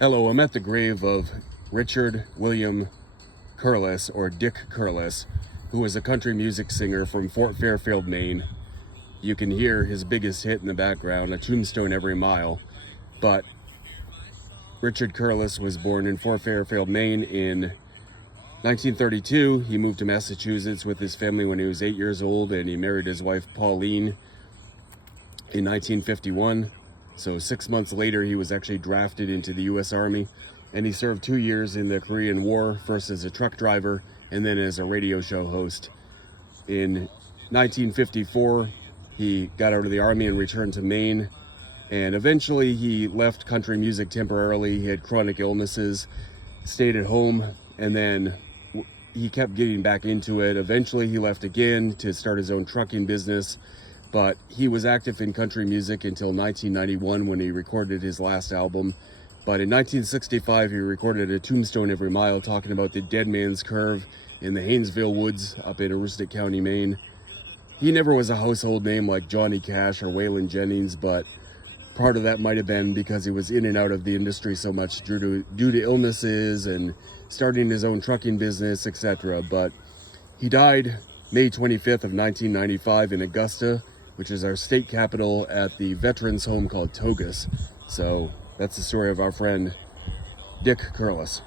Hello, I'm at the grave of Richard William Curless, or Dick Curless, who was a country music singer from Fort Fairfield, Maine. You can hear his biggest hit in the background, A Tombstone Every Mile. But Richard Curless was born in Fort Fairfield, Maine in 1932. He moved to Massachusetts with his family when he was 8 years old, and he married his wife Pauline in 1951. So 6 months later, he was actually drafted into the U.S. Army, and he served 2 years in the Korean War, first as a truck driver and then as a radio show host. In 1954, he got out of the Army and returned to Maine, and eventually he left country music temporarily. He had chronic illnesses, stayed at home, and then he kept getting back into it. Eventually he left again to start his own trucking business, but he was active in country music until 1991 when he recorded his last album. But in 1965, he recorded A Tombstone Every Mile, talking about the Dead Man's Curve in the Haynesville Woods up in Aroostook County, Maine. He never was a household name like Johnny Cash or Waylon Jennings, but part of that might have been because he was in and out of the industry so much due to illnesses and starting his own trucking business, etc. But he died May 25th of 1995 in Augusta, which is our state capital, at the veterans home called Togus. So that's the story of our friend Dick Curless.